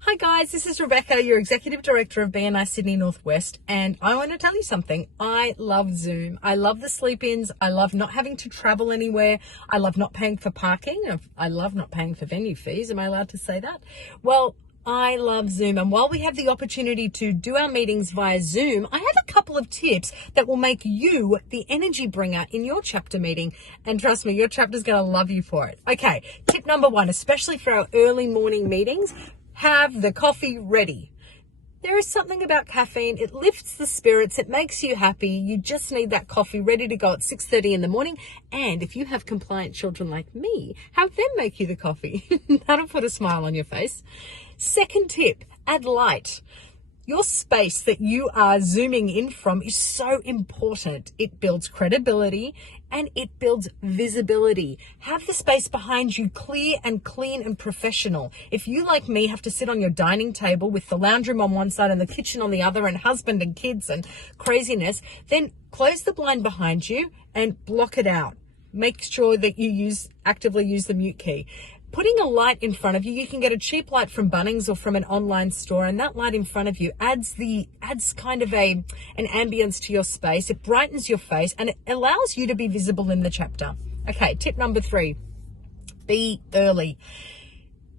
Hi guys, this is Rebecca, your Executive Director of BNI Sydney Northwest, and I want to tell you something. I love Zoom. I love the sleep-ins. I love not having to travel anywhere. I love not paying for parking. I love not paying for venue fees. Am I allowed to say that? Well, I love Zoom, and while we have the opportunity to do our meetings via Zoom, I have a couple of tips that will make you the energy bringer in your chapter meeting, and trust me, your chapter's going to love you for it. Okay, tip number one, especially for our early morning meetings, have the coffee ready. There is something about caffeine. It lifts the spirits. It makes you happy. You just need that coffee ready to go at 6:30 in the morning. And if you have compliant children like me, have them make you the coffee. That'll put a smile on your face. Second tip, add light. Your space that you are zooming in from is so important. It builds credibility and it builds visibility. Have the space behind you clear and clean and professional. If you, like me, have to sit on your dining table with the lounge room on one side and the kitchen on the other and husband and kids and craziness, then close the blind behind you and block it out. Make sure that you actively use the mute key. Putting a light in front of you, you can get a cheap light from Bunnings or from an online store, and that light in front of you adds kind of an ambience to your space. It brightens your face and it allows you to be visible in the chapter. Okay, tip number 3, be early.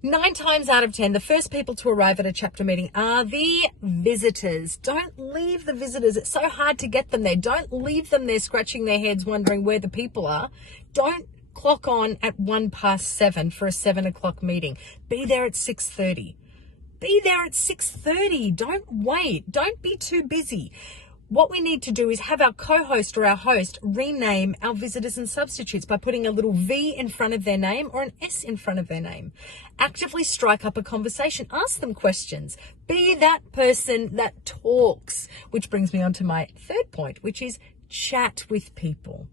9 times out of 10, the first people to arrive at a chapter meeting are the visitors. Don't leave the visitors. It's so hard to get them there. Don't leave them there scratching their heads wondering where the people are. Don't clock on at 7:01 for a 7 o'clock meeting. Be there at 6:30. Be there at 6:30. Don't wait. Don't be too busy. What we need to do is have our co-host or our host rename our visitors and substitutes by putting a little V in front of their name or an S in front of their name. Actively strike up a conversation. Ask them questions. Be that person that talks, which brings me on to my third point, which is chat with people.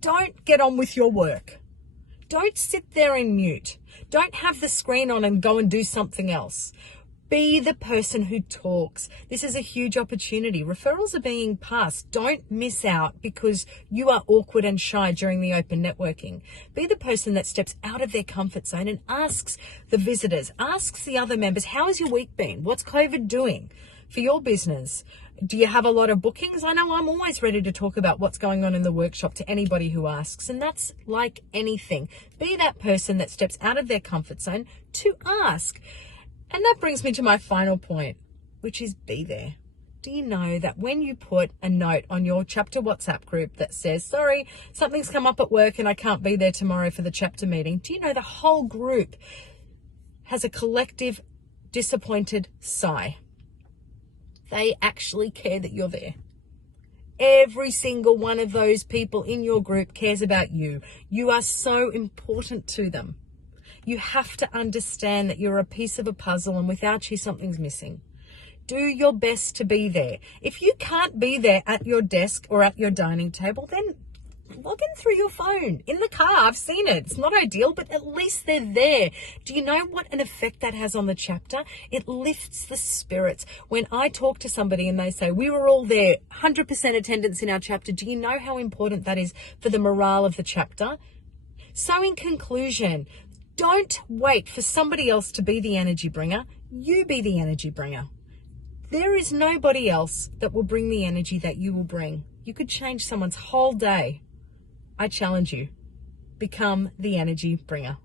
Don't get on with your work. Don't sit there and mute. Don't have the screen on and go and do something else. Be the person who talks. This is a huge opportunity. Referrals are being passed. Don't miss out because you are awkward and shy during the open networking. Be the person that steps out of their comfort zone and asks the visitors, asks the other members, how has your week been? What's COVID doing for your business? Do you have a lot of bookings? I know I'm always ready to talk about what's going on in the workshop to anybody who asks. And that's like anything. Be that person that steps out of their comfort zone to ask. And that brings me to my final point, which is be there. Do you know that when you put a note on your chapter WhatsApp group that says, sorry, something's come up at work and I can't be there tomorrow for the chapter meeting, do you know the whole group has a collective disappointed sigh? They actually care that you're there. Every single one of those people in your group cares about you. You are so important to them. You have to understand that you're a piece of a puzzle and without you, something's missing. Do your best to be there. If you can't be there at your desk or at your dining table, then log in through your phone, in the car. I've seen it. It's not ideal, but at least they're there. Do you know what an effect that has on the chapter? It lifts the spirits. When I talk to somebody and they say, we were all there, 100% attendance in our chapter, do you know how important that is for the morale of the chapter? So in conclusion, don't wait for somebody else to be the energy bringer. You be the energy bringer. There is nobody else that will bring the energy that you will bring. You could change someone's whole day. I challenge you, become the energy bringer.